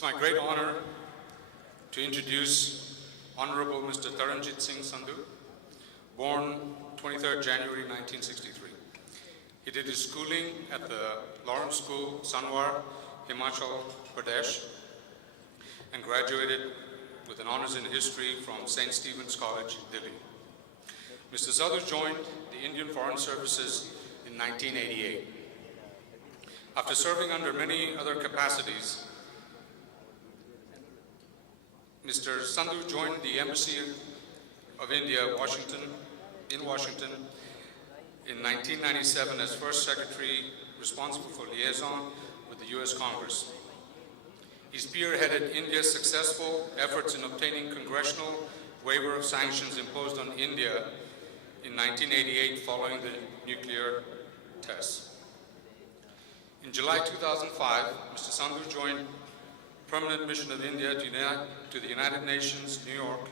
It's my great honor to introduce Honorable Mr. Taranjit Singh Sandhu, born 23rd January 1963. He did his schooling at the Lawrence School, Sanwar, Himachal Pradesh, and graduated with an honors in history from St. Stephen's College, Delhi. Mr. Sandhu joined the Indian Foreign Services in 1988. After serving under many other capacities, Mr. Sandhu joined the Embassy of India, in Washington in 1997 as First Secretary responsible for liaison with the US Congress. He spearheaded India's successful efforts in obtaining congressional waiver of sanctions imposed on India in 1988 following the nuclear tests. In July 2005, Mr. Sandhu joined Permanent Mission of India to the United Nations, New York,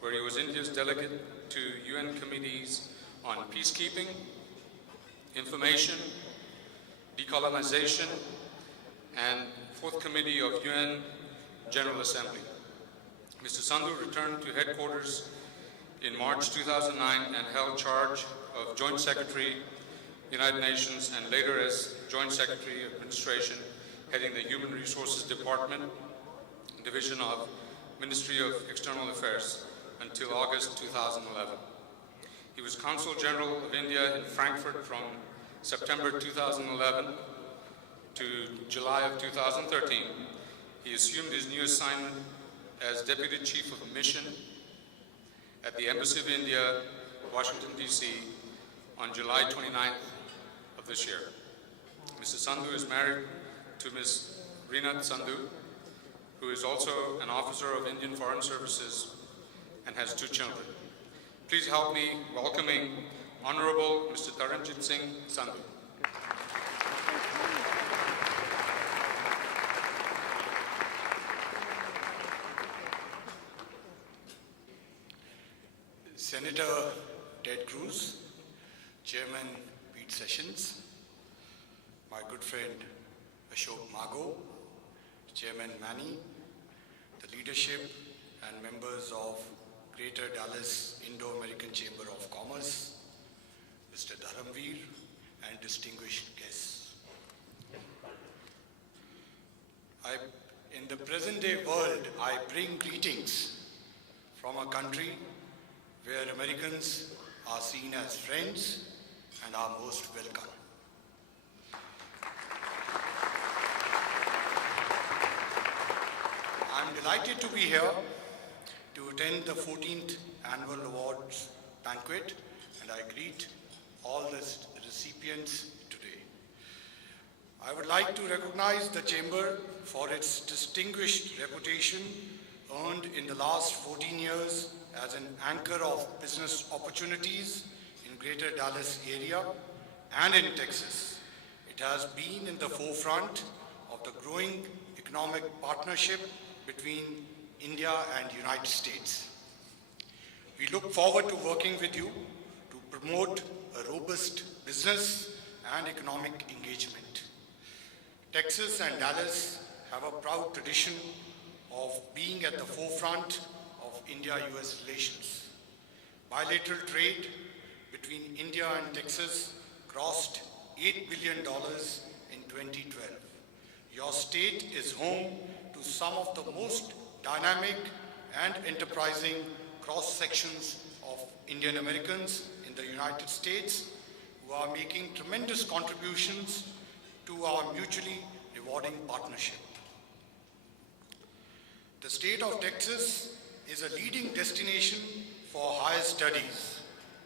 where he was India's delegate to UN committees on peacekeeping, information, decolonization, and Fourth Committee of UN General Assembly. Mr. Sandhu returned to headquarters in March 2009 and held charge of Joint Secretary, United Nations, and later as Joint Secretary of Administration, heading the Human Resources Department, Division of Ministry of External Affairs, until August 2011. He was Consul General of India in Frankfurt from September 2011 to July of 2013. He assumed his new assignment as Deputy Chief of Mission at the Embassy of India, Washington, D.C. on July 29th of this year. Mr. Sandhu is married to Ms. Reenat Sandhu, who is also an officer of Indian Foreign Services and has 2 children. Please help me welcoming Honorable Mr. Taranjit Singh Sandhu. Senator Ted Cruz, Chairman Pete Sessions, my good friend Ashok Mago, Chairman Manny, the leadership and members of Greater Dallas Indo-American Chamber of Commerce, Mr. Dharamveer, and distinguished guests. In the present day world, I bring greetings from a country where Americans are seen as friends and are most welcome. I'm delighted to be here to attend the 14th Annual Awards Banquet, and I greet all the recipients today. I would like to recognize the Chamber for its distinguished reputation earned in the last 14 years as an anchor of business opportunities in Greater Dallas area and in Texas. It has been in the forefront of the growing economic partnership between India and United States. We look forward to working with you to promote a robust business and economic engagement. Texas and Dallas have a proud tradition of being at the forefront of India-US relations. Bilateral trade between India and Texas crossed $8 billion in 2012. Your state is home to some of the most dynamic and enterprising cross-sections of Indian Americans in the United States who are making tremendous contributions to our mutually rewarding partnership. The state of Texas is a leading destination for higher studies.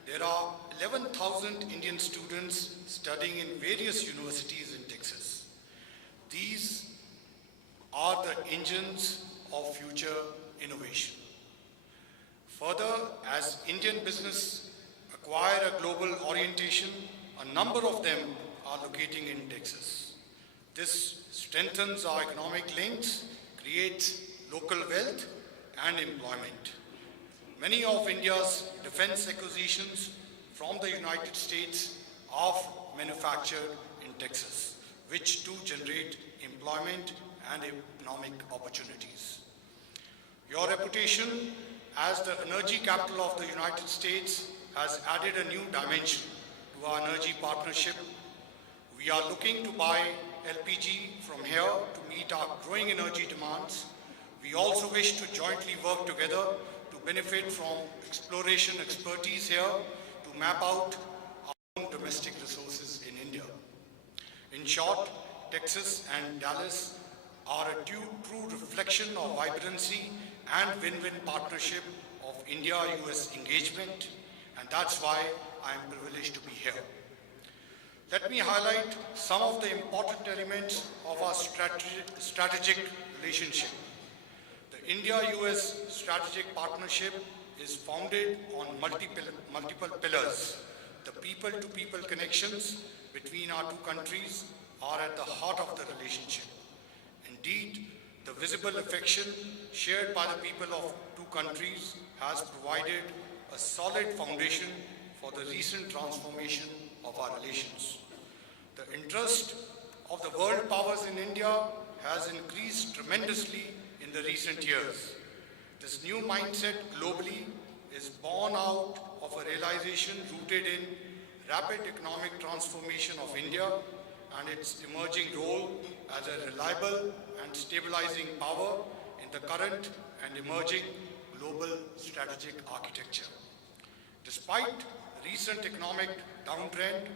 There are 11,000 Indian students studying in various universities in Texas. These are the engines of future innovation. Further, as Indian business acquire a global orientation, a number of them are locating in Texas. This strengthens our economic links, creates local wealth and employment. Many of India's defense acquisitions from the United States are manufactured in Texas, which too generate employment and economic opportunities. Your reputation as the energy capital of the United States has added a new dimension to our energy partnership. We are looking to buy LPG from here to meet our growing energy demands. We also wish to jointly work together to benefit from exploration expertise here to map out our own domestic resources in India. In short, Texas and Dallas are a true reflection of vibrancy and win-win partnership of India-US engagement, and that's why I am privileged to be here. Let me highlight some of the important elements of our strategic relationship. The India-US strategic partnership is founded on multiple pillars. The people-to-people connections between our two countries are at the heart of the relationship. Indeed, the visible affection shared by the people of two countries has provided a solid foundation for the recent transformation of our relations. The interest of the world powers in India has increased tremendously in the recent years. This new mindset globally is born out of a realization rooted in rapid economic transformation of India and its emerging role as a reliable and stabilizing power in the current and emerging global strategic architecture. Despite recent economic downtrend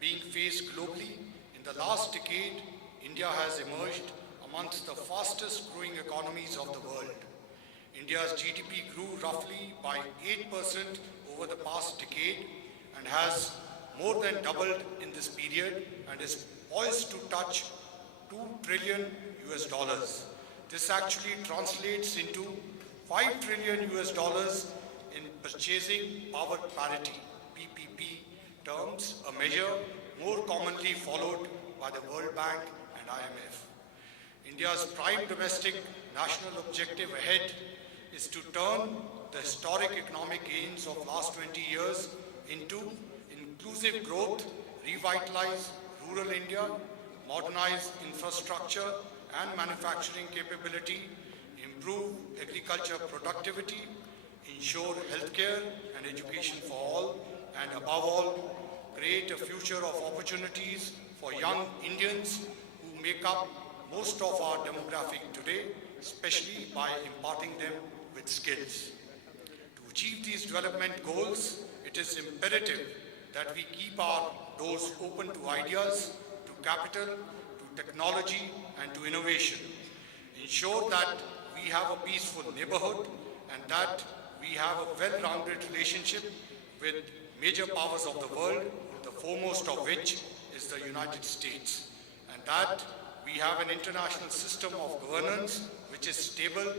being faced globally, in the last decade, India has emerged amongst the fastest growing economies of the world. India's GDP grew roughly by 8% over the past decade and has more than doubled in this period and is poised to touch $2 trillion US dollars. This actually translates into $5 trillion US dollars in purchasing power parity, PPP terms, a measure more commonly followed by the World Bank and IMF. India's prime domestic national objective ahead is to turn the historic economic gains of last 20 years into inclusive growth, revitalize rural India, modernize infrastructure and manufacturing capability, improve agriculture productivity, ensure healthcare and education for all, and above all, create a future of opportunities for young Indians who make up most of our demographic today, especially by imparting them with skills. To achieve these development goals, it is imperative that we keep our doors open to ideas, to capital, to technology, and to innovation. Ensure that we have a peaceful neighborhood and that we have a well-rounded relationship with major powers of the world, the foremost of which is the United States, and that we have an international system of governance which is stable,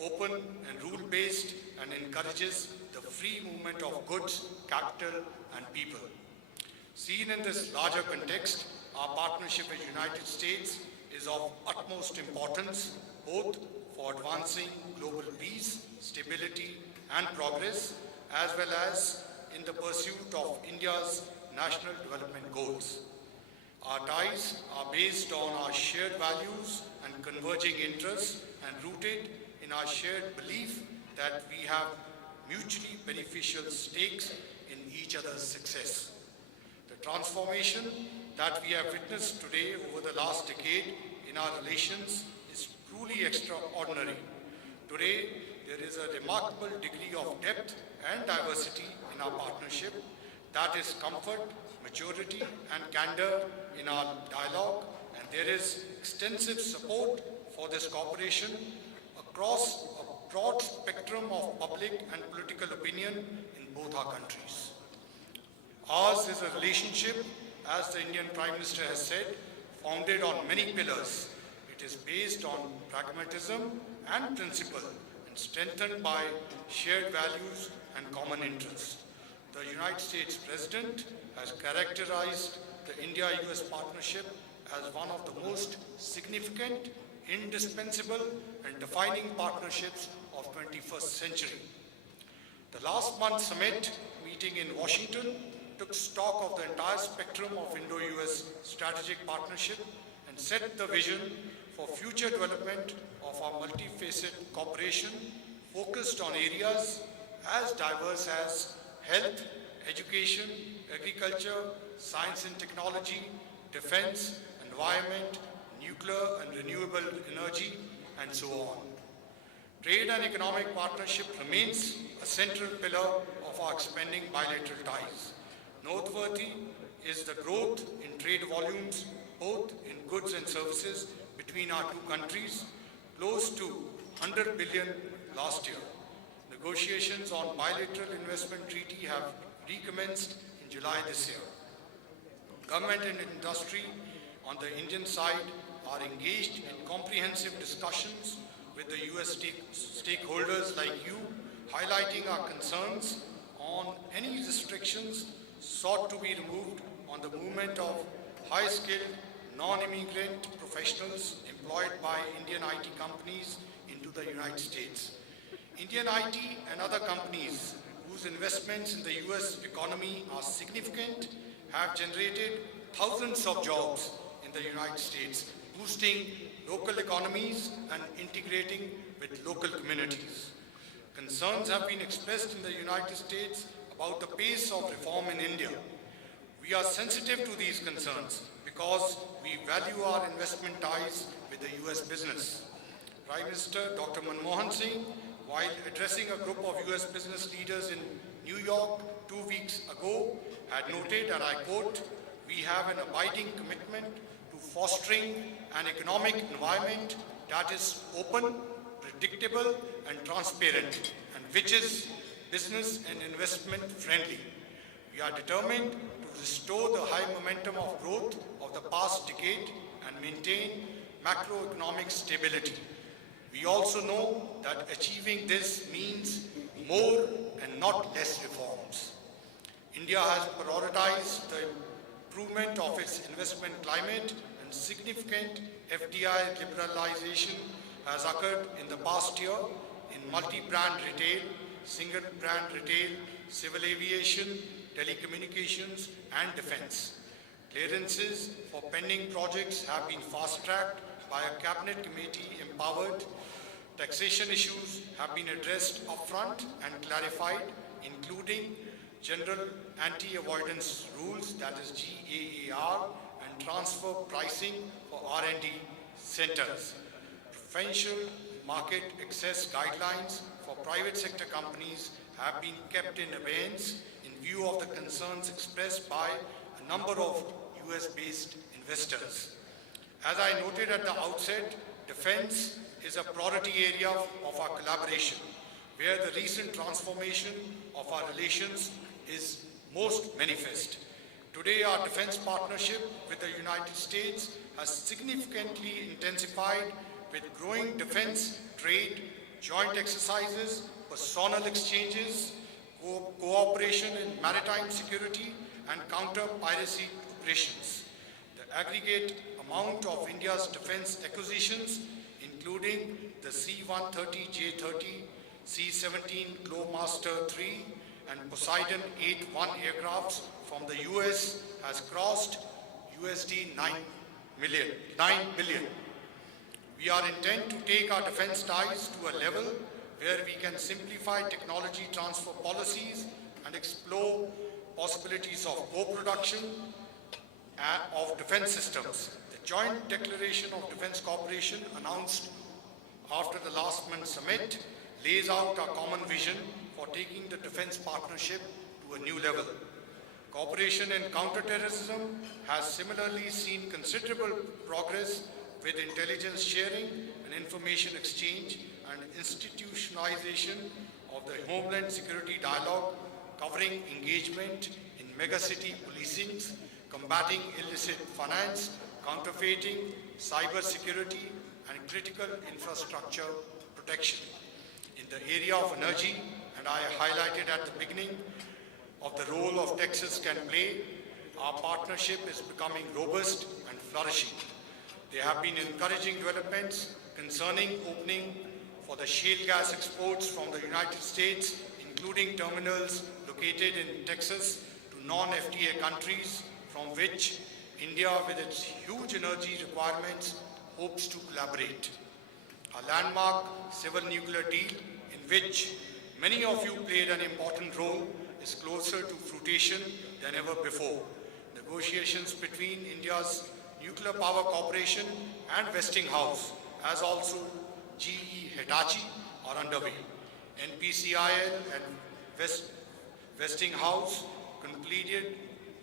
open, and rule-based and encourages the free movement of goods, capital, and people. Seen in this larger context, our partnership with the United States is of utmost importance, both for advancing global peace, stability, and progress, as well as in the pursuit of India's national development goals. Our ties are based on our shared values and converging interests and rooted in our shared belief that we have mutually beneficial stakes in each other's success. The transformation that we have witnessed today over the last decade in our relations is truly extraordinary. Today, there is a remarkable degree of depth and diversity in our partnership that is comfort, maturity, and candor in our dialogue, and there is extensive support for this cooperation across a broad spectrum of public and political opinion in both our countries. Ours is a relationship, as the Indian Prime Minister has said, founded on many pillars. It is based on pragmatism and principle and strengthened by shared values and common interests. The United States President has characterized the India-US partnership as one of the most significant, indispensable, and defining partnerships of 21st century. The last month's summit meeting in Washington took stock of the entire spectrum of Indo-US strategic partnership and set the vision for future development of our multifaceted cooperation focused on areas as diverse as health, education, agriculture, science and technology, defense, environment, nuclear and renewable energy, and so on. Trade and economic partnership remains a central pillar of our expanding bilateral ties. Noteworthy is the growth in trade volumes, both in goods and services, between our two countries, close to 100 billion last year. Negotiations on bilateral investment treaty have recommenced in July this year. Government and industry on the Indian side are engaged in comprehensive discussions with the US stakeholders like you, highlighting our concerns on any restrictions sought to be removed on the movement of high-skilled, non-immigrant professionals employed by Indian IT companies into the United States. Indian IT and other companies whose investments in the US economy are significant have generated thousands of jobs in the United States, boosting local economies and integrating with local communities. Concerns have been expressed in the United States about the pace of reform in India. We are sensitive to these concerns because we value our investment ties with the US business. Prime Minister Dr. Manmohan Singh, while addressing a group of US business leaders in New York 2 weeks ago, had noted, and I quote, "We have an abiding commitment to fostering an economic environment that is open, predictable, and transparent, and which is business and investment friendly. We are determined to restore the high momentum of growth of the past decade and maintain macroeconomic stability. We also know that achieving this means more and not less reforms. India has prioritized the improvement of its investment climate, and significant FDI liberalization has occurred in the past year in multi-brand retail, single-brand retail, civil aviation, telecommunications, and defense. Clearances for pending projects have been fast-tracked by a cabinet committee empowered. Taxation issues have been addressed upfront and clarified, including general anti-avoidance rules, that is GAAR, and transfer pricing for R&D centers. Preferential market access guidelines for private sector companies have been kept in abeyance in view of the concerns expressed by a number of US-based investors. As I noted at the outset, defense is a priority area of our collaboration, where the recent transformation of our relations is most manifest. Today, our defense partnership with the United States has significantly intensified with growing defense trade, joint exercises, personnel exchanges, cooperation in maritime security, and counter-piracy operations. The aggregate amount of India's defense acquisitions, including the C-130J-30, C-17 Globemaster III, and Poseidon 8-1 aircrafts from the US has crossed USD 9 billion. We are intent to take our defense ties to a level where we can simplify technology transfer policies and explore possibilities of co-production of defense systems. The Joint Declaration of Defense Cooperation announced after the last month's summit lays out our common vision for taking the defense partnership to a new level. Cooperation in counterterrorism has similarly seen considerable progress with intelligence sharing and information exchange and institutionalization of the Homeland Security Dialogue, covering engagement in megacity policing, combating illicit finance, counterfeiting, cyber security, and critical infrastructure protection. In the area of energy, and I highlighted at the beginning of the role of Texas can play, our partnership is becoming robust and flourishing. There have been encouraging developments concerning opening for the shale gas exports from the United States, including terminals located in Texas, to non-FTA countries from which India, with its huge energy requirements, hopes to collaborate. A landmark civil nuclear deal in which many of you played an important role is closer to fruition than ever before. Negotiations between India's Nuclear Power Corporation and Westinghouse, as also GE Hitachi, are underway. NPCIL and Westinghouse completed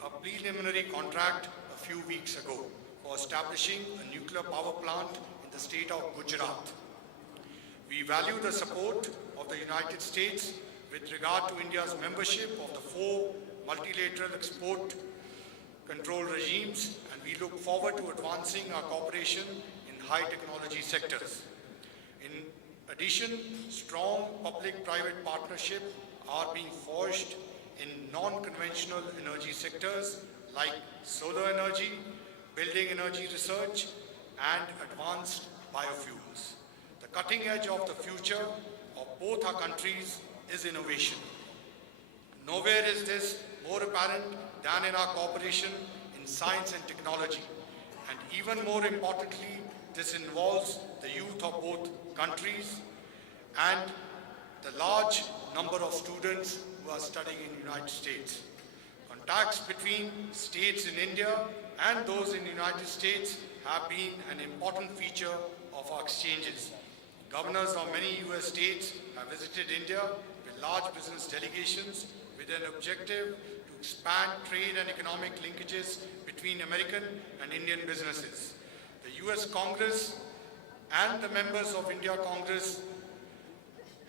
a preliminary contract a few weeks ago for establishing a nuclear power plant in the state of Gujarat. We value the support of the United States with regard to India's membership of the 4 multilateral export control regimes, and we look forward to advancing our cooperation in high technology sectors. In addition, strong public-private partnerships are being forged in non-conventional energy sectors like solar energy, building energy research, and advanced biofuels. The cutting edge of the future of both our countries is innovation. Nowhere is this more apparent than in our cooperation in science and technology. And even more importantly, this involves the youth of both countries and the large number of students who are studying in the United States. Contacts between states in India and those in the United States have been an important feature of our exchanges. Governors of many US states have visited India with large business delegations with an objective to expand trade and economic linkages between American and Indian businesses. The US Congress and the members of India Congress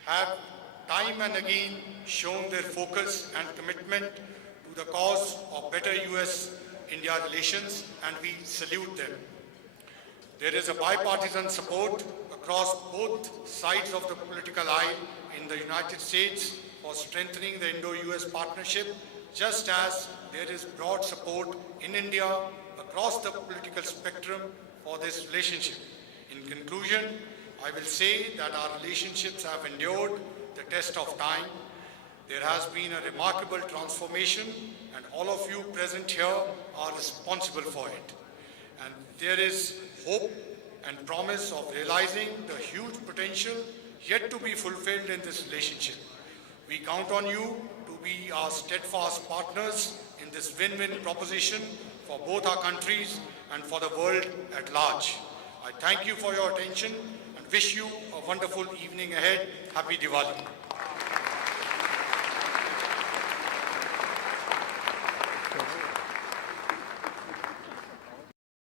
have time and again shown their focus and commitment to the cause of better US-India relations, and we salute them. There is a bipartisan support across both sides of the political aisle in the United States for strengthening the Indo-US partnership, just as there is broad support in India across the political spectrum for this relationship. In conclusion, I will say that our relationships have endured the test of time. There has been a remarkable transformation, and all of you present here are responsible for it. And there is hope and promise of realizing the huge potential yet to be fulfilled in this relationship. We count on you to be our steadfast partners in this win-win proposition for both our countries and for the world at large. I thank you for your attention and wish you a wonderful evening ahead. Happy Diwali.